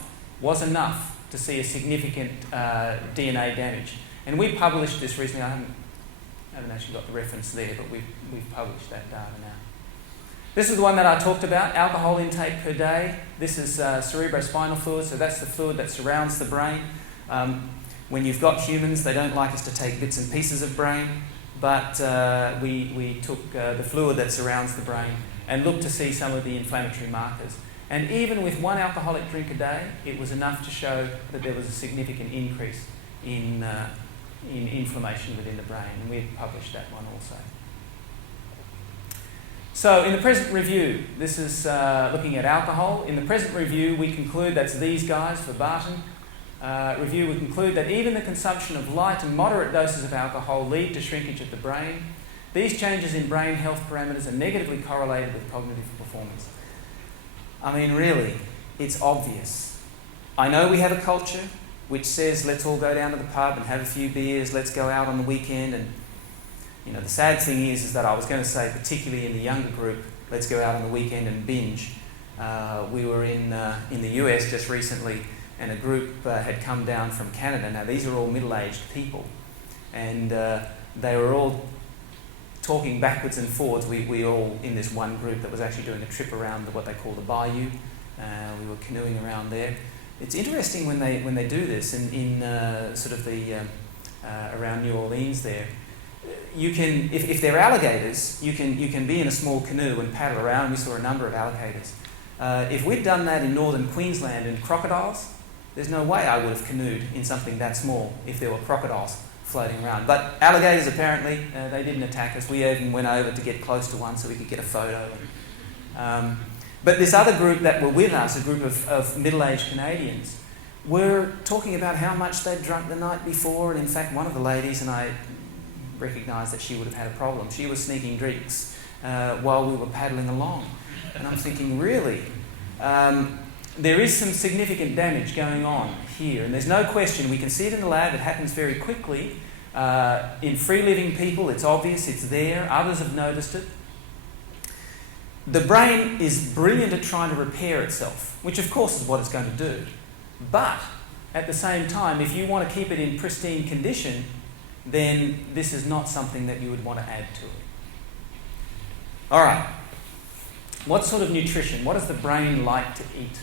was enough to see a significant DNA damage. And we published this recently. I haven't actually got the reference there, but we've published that data now. This is the one that I talked about, alcohol intake per day. This is cerebrospinal fluid, so that's the fluid that surrounds the brain. When you've got humans, they don't like us to take bits and pieces of brain, but we took the fluid that surrounds the brain and looked to see some of the inflammatory markers. And even with one alcoholic drink a day, it was enough to show that there was a significant increase in inflammation within the brain, and we've published that one also. So in the present review, this is looking at alcohol. In the present review, we conclude, that's these guys for Barton, review, we conclude that even the consumption of light and moderate doses of alcohol lead to shrinkage of the brain. These changes in brain health parameters are negatively correlated with cognitive performance. I mean, really, it's obvious. I know we have a culture which says, let's all go down to the pub and have a few beers, let's go out on the weekend. And, you know, the sad thing is that I was going to say, particularly in the younger group, let's go out on the weekend and binge. We were in the US just recently, and a group had come down from Canada. Now, these are all middle-aged people, and they were all talking backwards and forwards. We all in this one group that was actually doing a trip around what they call the bayou. We were canoeing around there. It's interesting when they do this in sort of the around New Orleans there. You can, if they're alligators, you can be in a small canoe and paddle around. We saw a number of alligators. If we'd done that in northern Queensland and crocodiles, there's no way I would have canoed in something that small if there were crocodiles floating around. But alligators, apparently, they didn't attack us. We even went over to get close to one so we could get a photo. But this other group that were with us, a group of middle-aged Canadians, were talking about how much they'd drunk the night before. And in fact, one of the ladies, and I recognised that she would have had a problem, she was sneaking drinks while we were paddling along. And I'm thinking, really? There is some significant damage going on here, and there's no question. We can see it in the lab. It happens very quickly. In free-living people, it's obvious, it's there. Others have noticed it. The brain is brilliant at trying to repair itself, which of course is what it's going to do. But at the same time, if you want to keep it in pristine condition, then this is not something that you would want to add to it. All right. What sort of nutrition? What does the brain like to eat?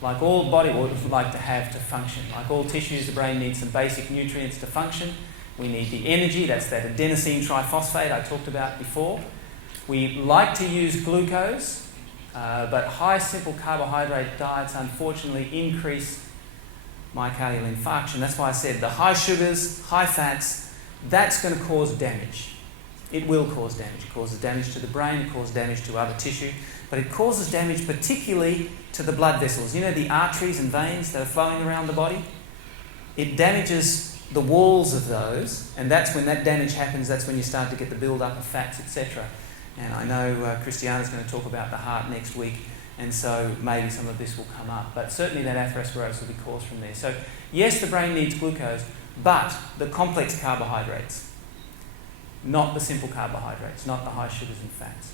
Like all body orders would like to have to function. Like all tissues, the brain needs some basic nutrients to function. We need the energy, that's that adenosine triphosphate I talked about before. We like to use glucose, but high simple carbohydrate diets unfortunately increase myocardial infarction. That's why I said the high sugars, high fats, that's going to cause damage. It will cause damage. It causes damage to the brain, it causes damage to other tissue, but it causes damage particularly to the blood vessels. You know, the arteries and veins that are flowing around the body? It damages the walls of those, and that's when that damage happens, that's when you start to get the build-up of fats, etc. And I know Christiana's going to talk about the heart next week, and so maybe some of this will come up. But certainly that atherosclerosis will be caused from there. So yes, the brain needs glucose, but the complex carbohydrates, not the simple carbohydrates, not the high sugars and fats.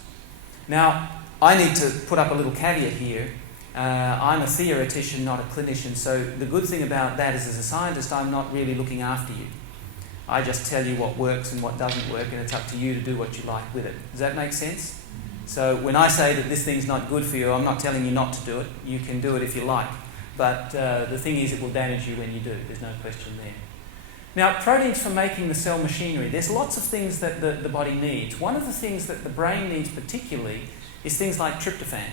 Now, I need to put up a little caveat here. I'm a theoretician, not a clinician, so the good thing about that is as a scientist, I'm not really looking after you. I just tell you what works and what doesn't work, and it's up to you to do what you like with it. Does that make sense? So when I say that this thing's not good for you, I'm not telling you not to do it. You can do it if you like. But the thing is, it will damage you when you do. There's no question there. Now, proteins for making the cell machinery. There's lots of things that the body needs. One of the things that the brain needs particularly is things like tryptophan.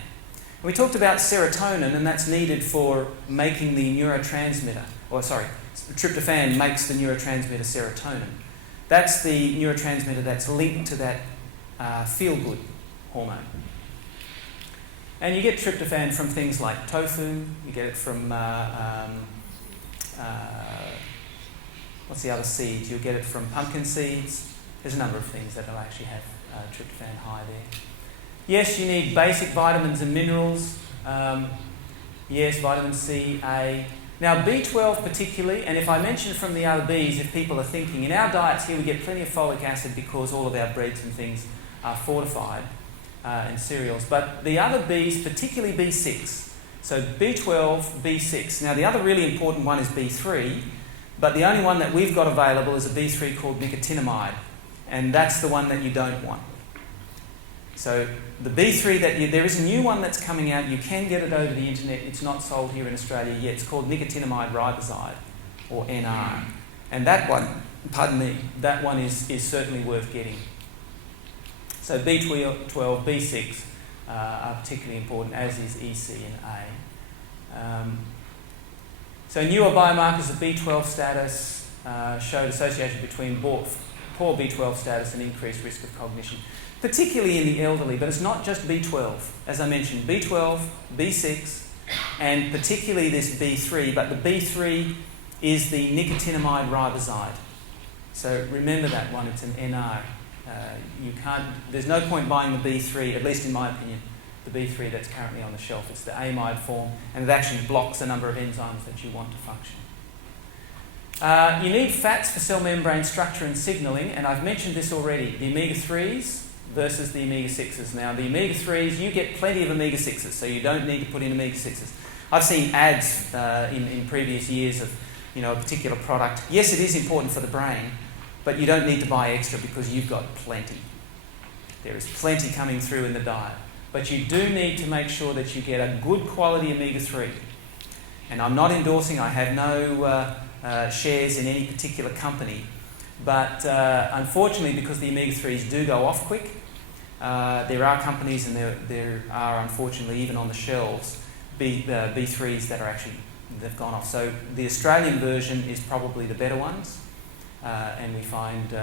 We talked about serotonin, and that's needed for making the neurotransmitter. Tryptophan makes the neurotransmitter serotonin. That's the neurotransmitter that's linked to that feel-good hormone. And you get tryptophan from things like tofu, you get it from, what's the other seeds? You'll get it from pumpkin seeds. There's a number of things that will actually have tryptophan high there. Yes, you need basic vitamins and minerals. Yes, vitamin C, A. Now B12 particularly, and if I mention from the other Bs, if people are thinking, in our diets here we get plenty of folic acid because all of our breads and things are fortified and cereals. But the other Bs, particularly B6, so B12, B6. Now the other really important one is B3, but the only one that we've got available is a B3 called nicotinamide, and that's the one that you don't want. So the B3 there is a new one that's coming out. You can get it over the internet. It's not sold here in Australia yet. It's called nicotinamide riboside, or NR. And that one, pardon me, that one is certainly worth getting. So B12, B6 are particularly important, as is EC and A. So newer biomarkers of B12 status showed association between poor B12 status and increased risk of cognition, particularly in the elderly, but it's not just B12. As I mentioned, B12, B6, and particularly this B3, but the B3 is the nicotinamide riboside. So remember that one, it's an NR. There's no point buying the B3, at least in my opinion, the B3 that's currently on the shelf. It's the amide form, and it actually blocks a number of enzymes that you want to function. You need fats for cell membrane structure and signalling, and I've mentioned this already, the omega-3s versus the omega-6s. Now, the omega-3s, you get plenty of omega-6s, so you don't need to put in omega-6s. I've seen ads in previous years of a particular product. Yes, it is important for the brain, but you don't need to buy extra because you've got plenty. There is plenty coming through in the diet. But you do need to make sure that you get a good quality omega-3. And I'm not endorsing, I have no shares in any particular company, but unfortunately, because the omega-3s do go off quick, there are companies, and there are unfortunately even on the shelves B3s that are actually, they've gone off. So the Australian version is probably the better ones, and we find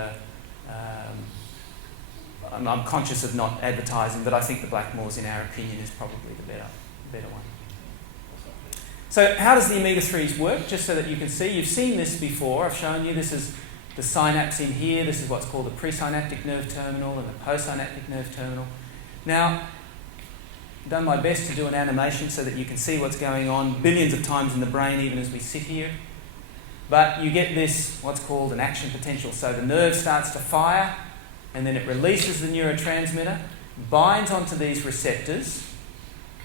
I'm conscious of not advertising, but I think the Blackmores, in our opinion, is probably the better one. So how does the omega-3s work? Just so that you can see, you've seen this before. I've shown you this is the synapse in here. This is what's called the presynaptic nerve terminal and the postsynaptic nerve terminal. Now, I've done my best to do an animation so that you can see what's going on billions of times in the brain, even as we sit here. But you get this, what's called an action potential. So the nerve starts to fire, and then it releases the neurotransmitter, binds onto these receptors,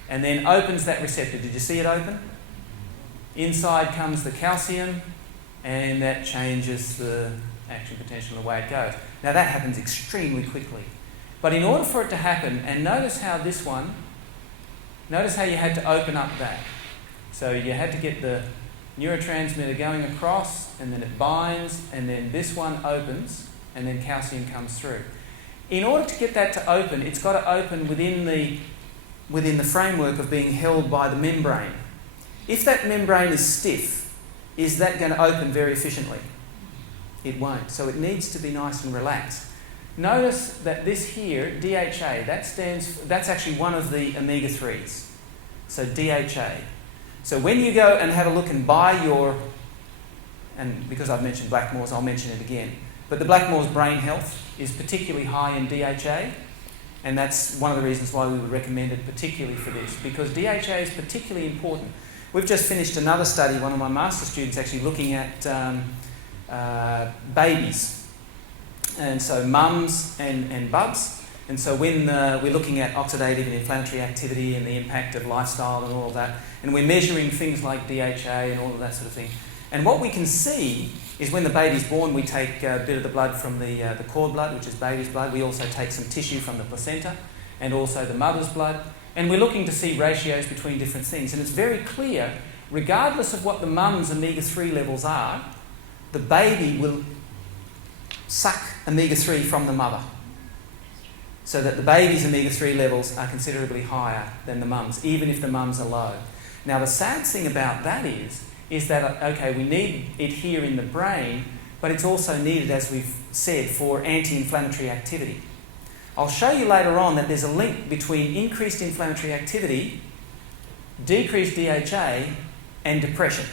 and then opens that receptor. Did you see it open? Inside comes the calcium, and that changes the action potential and the way it goes. Now that happens extremely quickly. But in order for it to happen, and notice how you had to open up that. So you had to get the neurotransmitter going across, and then it binds, and then this one opens, and then calcium comes through. In order to get that to open, it's got to open within the framework of being held by the membrane. If that membrane is stiff, is that going to open very efficiently? It won't. So it needs to be nice and relaxed. Notice that this here, DHA, that's actually one of the omega-3s. So DHA. So when you go and have a look and buy and because I've mentioned Blackmore's, I'll mention it again. But the Blackmore's Brain Health is particularly high in DHA, and that's one of the reasons why we would recommend it particularly for this, because DHA is particularly important. We've just finished another study, one of my master's students actually looking at babies, and so mums and bubs. And so when we're looking at oxidative and inflammatory activity and the impact of lifestyle and all of that, and we're measuring things like DHA and all of that sort of thing, and what we can see is when the baby's born, we take a bit of the blood from the cord blood, which is baby's blood. We also take some tissue from the placenta and also the mother's blood. And we're looking to see ratios between different things. And it's very clear, regardless of what the mum's omega-3 levels are, the baby will suck omega-3 from the mother. So that the baby's omega-3 levels are considerably higher than the mum's, even if the mum's are low. Now, the sad thing about that is that, okay, we need it here in the brain, but it's also needed, as we've said, for anti-inflammatory activity. I'll show you later on that there's a link between increased inflammatory activity, decreased DHA, and depression.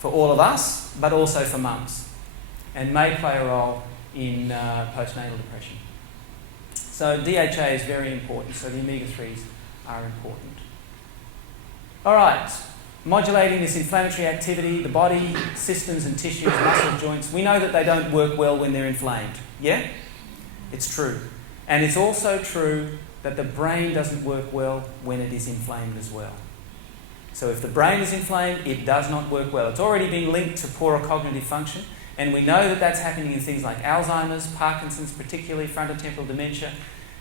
For all of us, but also for mums, and may play a role in postnatal depression. So DHA is very important, so the omega-3s are important. All right, modulating this inflammatory activity, the body, systems and tissues, muscle, joints, we know that they don't work well when they're inflamed. Yeah? It's true. And it's also true that the brain doesn't work well when it is inflamed as well. So if the brain is inflamed, it does not work well. It's already been linked to poorer cognitive function, and we know that that's happening in things like Alzheimer's, Parkinson's, particularly frontotemporal dementia.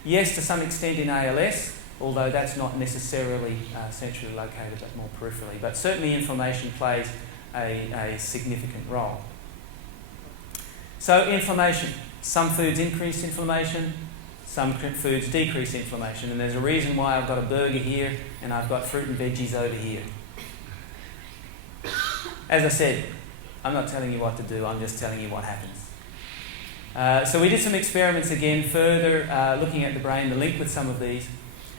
Yes, to some extent in ALS, although that's not necessarily centrally located, but more peripherally. But certainly inflammation plays a significant role. So inflammation. Some foods increase inflammation, some foods decrease inflammation, and there's a reason why I've got a burger here and I've got fruit and veggies over here. As I said, I'm not telling you what to do, I'm just telling you what happens. So we did some experiments again, further looking at the brain, the link with some of these.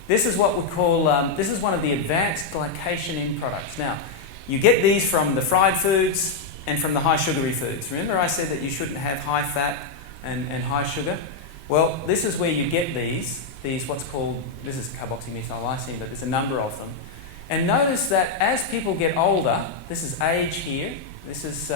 This is what we call, this is one of the advanced glycation end products. Now, you get these from the fried foods and from the high sugary foods. Remember I said that you shouldn't have high fat and high sugar? Well, this is where you get these what's called, this is carboxymethyl lysine, but there's a number of them. And notice that as people get older, this is age here, this is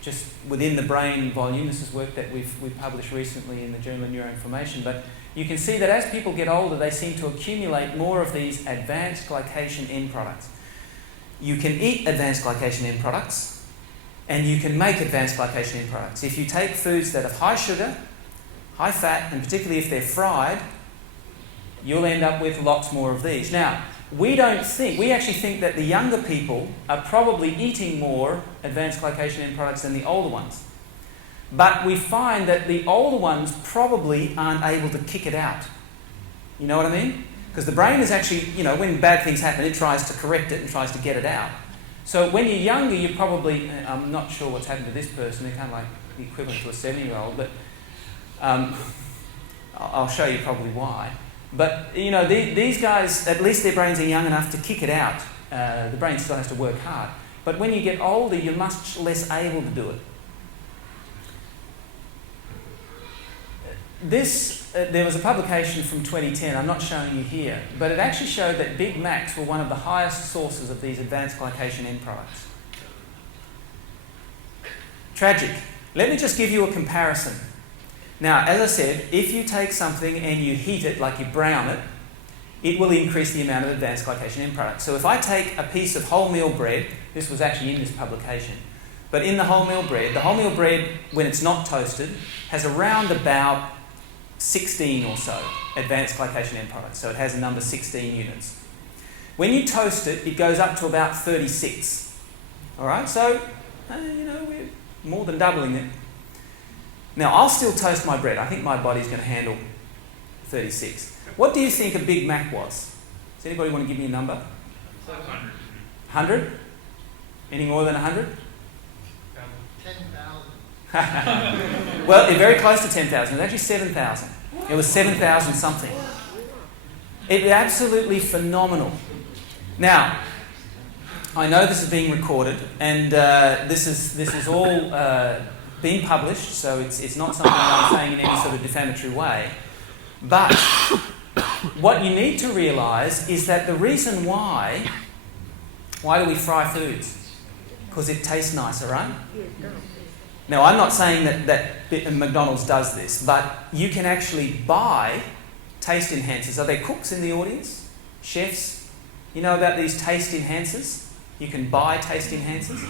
just within the brain volume, this is work that we've published recently in the Journal of Neuroinflammation, but you can see that as people get older, they seem to accumulate more of these advanced glycation end products. You can eat advanced glycation end products, and you can make advanced glycation end products. If you take foods that have high sugar, high fat, and particularly if they're fried, you'll end up with lots more of these. Now, we actually think that the younger people are probably eating more advanced glycation end products than the older ones. But we find that the older ones probably aren't able to kick it out. You know what I mean? Because the brain is actually, when bad things happen, it tries to correct it and tries to get it out. So when you're younger, you probably, I'm not sure what's happened to this person, they're kind of like the equivalent to a 70-year-old, but I'll show you probably why. But, these guys, at least their brains are young enough to kick it out. The brain still has to work hard. But when you get older, you're much less able to do it. There was a publication from 2010, I'm not showing you here, but it actually showed that Big Macs were one of the highest sources of these advanced glycation end products. Tragic. Let me just give you a comparison. Now, as I said, if you take something and you heat it, like you brown it, it will increase the amount of advanced glycation end products. So if I take a piece of wholemeal bread, this was actually in this publication, but in the wholemeal bread, when it's not toasted, has around about 16 or so advanced glycation end products. So it has a number 16 units. When you toast it, it goes up to about 36. All right, so, we're more than doubling it. Now, I'll still toast my bread. I think my body's going to handle 36. What do you think a Big Mac was? Does anybody want to give me a number? 100. 100? Any more than 100? 10,000. Well, they're very close to 10,000. It was actually 7,000. It was 7,000 something. It's absolutely phenomenal. Now, I know this is being recorded, and this is all being published, so it's not something that I'm saying in any sort of defamatory way. But what you need to realise is that the reason why do we fry foods? Because it tastes nicer, right? Now, I'm not saying that McDonald's does this, but you can actually buy taste enhancers. Are there cooks in the audience? Chefs? You know about these taste enhancers? You can buy taste enhancers?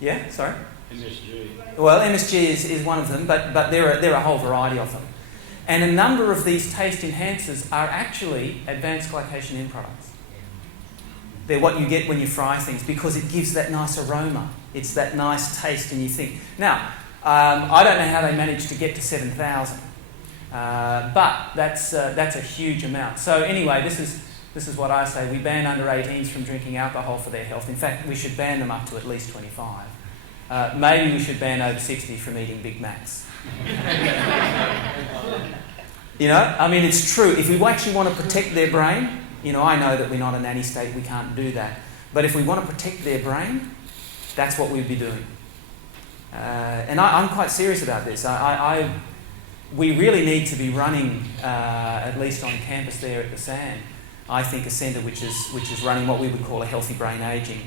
Yeah, sorry? MSG. Well, MSG is one of them, but there are a whole variety of them. And a number of these taste enhancers are actually advanced glycation end products. They're what you get when you fry things because it gives that nice aroma. It's that nice taste, and you think. Now, I don't know how they managed to get to 7,000, but that's a huge amount. So anyway, this is what I say. We ban under 18s from drinking alcohol for their health. In fact, we should ban them up to at least 25. maybe we should ban over 60 from eating Big Macs. You know, I mean, it's true. If we actually want to protect their brain, you know, I know that we're not a nanny state, we can't do that. But if we want to protect their brain, that's what we'd be doing. And I'm quite serious about this. We really need to be running, at least on campus there at the SAN, I think a centre which is running what we would call a healthy brain ageing.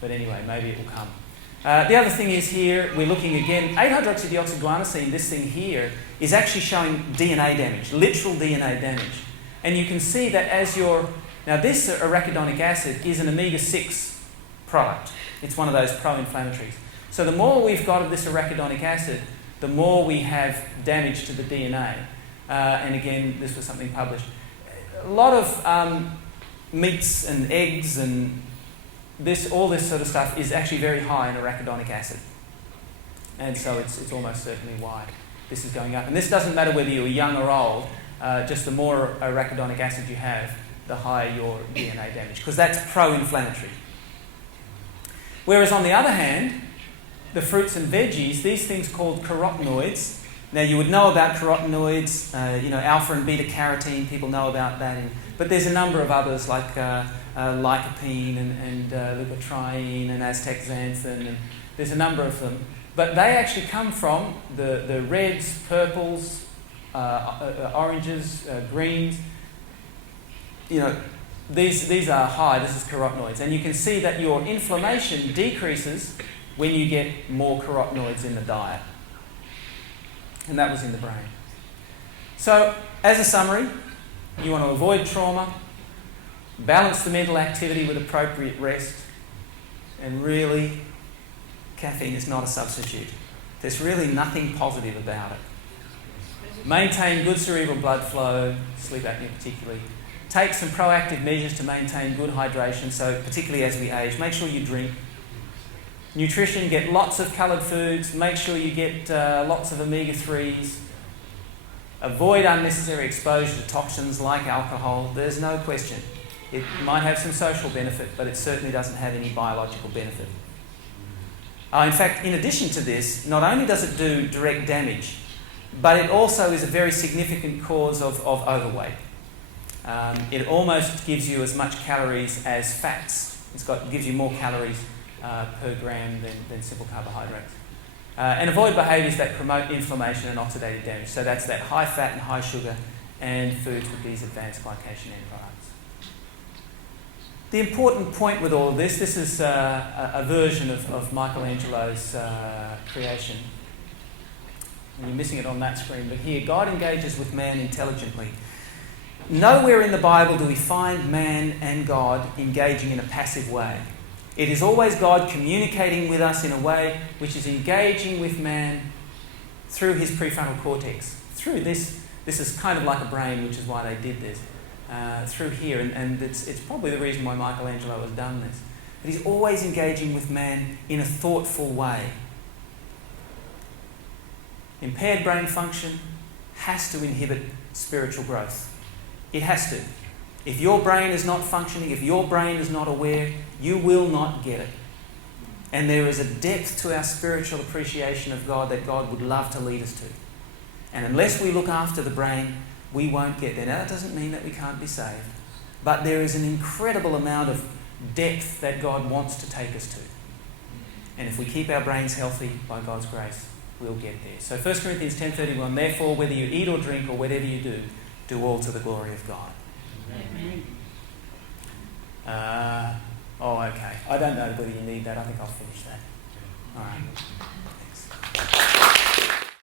But anyway, maybe it will come. The other thing is here, we're looking again, 8-hydroxydioxyguanosine, this thing here, is actually showing DNA damage, literal DNA damage. And you can see that as now this arachidonic acid is an omega-6 product. It's one of those pro-inflammatories. So the more we've got of this arachidonic acid, the more we have damage to the DNA. And again, this was something published. A lot of meats and eggs and all this sort of stuff is actually very high in arachidonic acid. And so it's almost certainly why this is going up. And this doesn't matter whether you're young or old, just the more arachidonic acid you have, the higher your DNA damage, because that's pro-inflammatory. Whereas on the other hand, the fruits and veggies, these things called carotenoids. Now you would know about carotenoids, alpha and beta carotene, people know about that. But there's a number of others like lycopene and leukotriene and astaxanthin, and there's a number of them. But they actually come from the reds, purples, oranges, greens. You know, these are high, this is carotenoids. And you can see that your inflammation decreases when you get more carotenoids in the diet. And that was in the brain. So, as a summary, you want to avoid trauma, balance the mental activity with appropriate rest, and really, caffeine is not a substitute. There's really nothing positive about it. Maintain good cerebral blood flow, sleep apnea particularly. Take some proactive measures to maintain good hydration, so particularly as we age, make sure you drink. Nutrition, get lots of coloured foods, make sure you get lots of omega-3s. Avoid unnecessary exposure to toxins like alcohol. There's no question. It might have some social benefit, but it certainly doesn't have any biological benefit. In fact, in addition to this, not only does it do direct damage, but it also is a very significant cause of overweight. It almost gives you as much calories as fats. It gives you more calories per gram than simple carbohydrates. And avoid behaviours that promote inflammation and oxidative damage. So that's that high fat and high sugar and foods with these advanced glycation end products. The important point with all of this is a version of Michelangelo's creation. And you're missing it on that screen, but here, God engages with man intelligently. Nowhere in the Bible do we find man and God engaging in a passive way. It is always God communicating with us in a way which is engaging with man through his prefrontal cortex. Through this is kind of like a brain, which is why they did this. Through here, and it's probably the reason why Michelangelo has done this. But he's always engaging with man in a thoughtful way. Impaired brain function has to inhibit spiritual growth. It has to. If your brain is not functioning, if your brain is not aware, you will not get it. And there is a depth to our spiritual appreciation of God that God would love to lead us to. And unless we look after the brain, we won't get there. Now, that doesn't mean that we can't be saved. But there is an incredible amount of depth that God wants to take us to. And if we keep our brains healthy, by God's grace, we'll get there. So 1 Corinthians 10:31, therefore, whether you eat or drink or whatever you do all to the glory of God. Amen. Okay. I don't know whether you need that. I think I'll finish that.